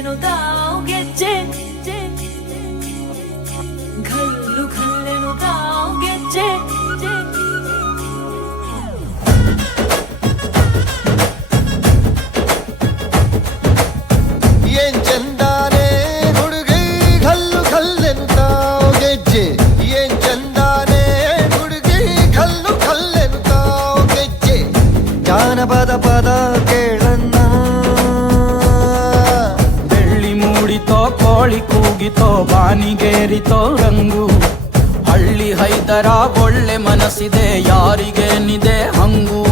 ಖಲ್ಲೆನು ತಾವು ಗೆಜ್ಜೆ ಘಲ್ಲು ಖಲ್ಲೆನು ತಾವು ಗೆಜ್ಜೆ ಏನ್ ಚಂದಾನೆ ಹುಡುಗಿ ಘಲ್ಲು ಖಲ್ಲೆನು ತಾವು ಗೆಜ್ಜೆ ಏನ್ ಚಂದಾನೆ ಹುಡುಗಿ ಘಲ್ಲು ಖಲ್ಲೆನು ತಾವು ಗೆಜ್ಜೆ ಜಾನಪದ ಪದ ಕೇಳನ್ನ ಬೆಳ್ಳಿ ಮೂಡಿತೋ ಕೋಳಿ ಕೂಗಿತೋ ಬಾನಿಗೇರಿತೋ ರಂಗು ಹಳ್ಳಿ ಹೈದರ ಒಳ್ಳೆ ಮನಸ್ಸಿದೆ ಯಾರಿಗೇನಿದೆ ಹಂಗು